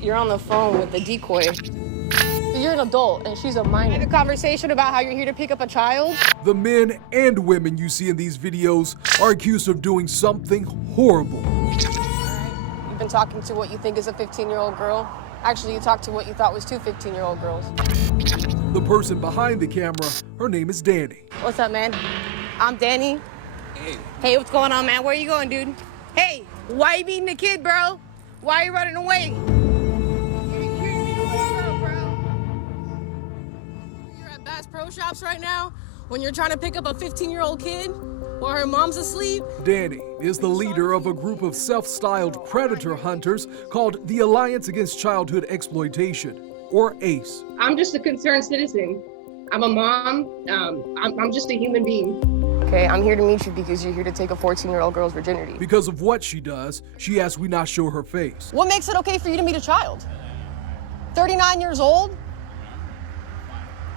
You're on the phone with the decoy. You're an adult and she's a minor. Have a conversation about how you're here to pick up a child? The men and women you see in these videos are accused of doing something horrible. You've been talking to what you think is a 15-year-old girl. Actually, you talked to what you thought was two 15-year-old girls. The person behind the camera, her name is Danny. What's up, man? I'm Danny. Hey, what's going on, man? Where you going, dude? Hey, why you beating the kid, bro? Why are you running away? You're at Bass Pro Shops right now when you're trying to pick up a 15-year-old kid while her mom's asleep? Danny is the leader of a group of self-styled predator hunters called the Alliance Against Childhood Exploitation, or ACE. I'm just a concerned citizen. I'm a mom. I'm just a human being. Okay, I'm here to meet you because you're here to take a 14-year-old girl's virginity. Because of what she does, she asks we not show her face. What makes it okay for you to meet a child? 39 years old?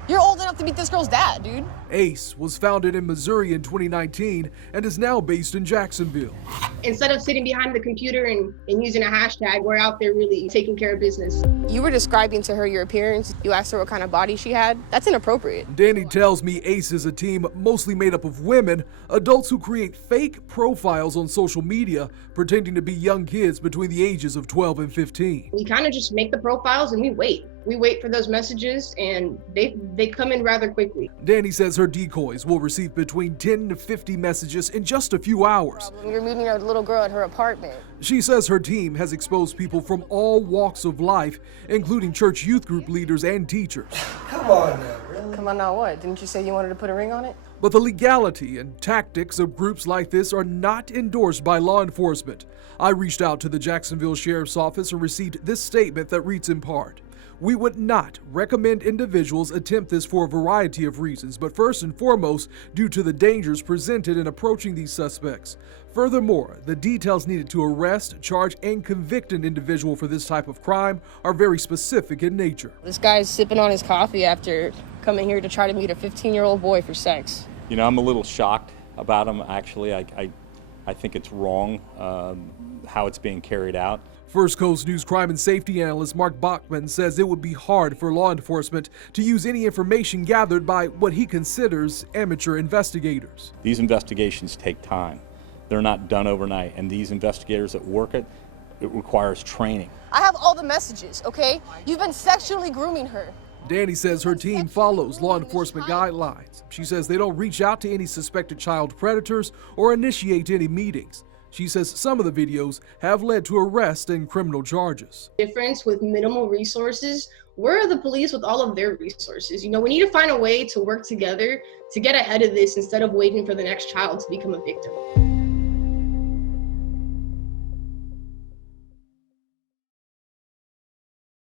You're old enough to meet this girl's dad, dude. ACE was founded in Missouri in 2019 and is now based in Jacksonville. Instead of sitting behind the computer and using a hashtag, we're out there really taking care of business. You were describing to her your appearance. You asked her what kind of body she had. That's inappropriate. Danny tells me ACE is a team mostly made up of women, adults who create fake profiles on social media, pretending to be young kids between the ages of 12 and 15. We kind of just make the profiles and we wait. We wait for those messages and they come in rather quickly. Danny says her decoys will receive between 10 to 50 messages in just a few hours. You're meeting a little girl at her apartment. She says her team has exposed people from all walks of life, including church youth group leaders and teachers. Come on now, really? Come on now, what? Didn't you say you wanted to put a ring on it? But the legality and tactics of groups like this are not endorsed by law enforcement. I reached out to the Jacksonville Sheriff's Office and received this statement that reads in part: "We would not recommend individuals attempt this for a variety of reasons, but first and foremost, due to the dangers presented in approaching these suspects. Furthermore, the details needed to arrest, charge, and convict an individual for this type of crime are very specific in nature." This guy's sipping on his coffee after coming here to try to meet a 15-year-old boy for sex. You know, I'm a little shocked about him, actually. I think it's wrong how it's being carried out. First Coast News crime and safety analyst Mark Bachman says it would be hard for law enforcement to use any information gathered by what he considers amateur investigators. These investigations take time. They're not done overnight, and these investigators that work it requires training. I have all the messages, okay? You've been sexually grooming her. Danny says her team follows law enforcement guidelines. She says they don't reach out to any suspected child predators or initiate any meetings. She says some of the videos have led to arrest and criminal charges. Difference with minimal resources, we're the police with all of their resources. You know, we need to find a way to work together to get ahead of this instead of waiting for the next child to become a victim.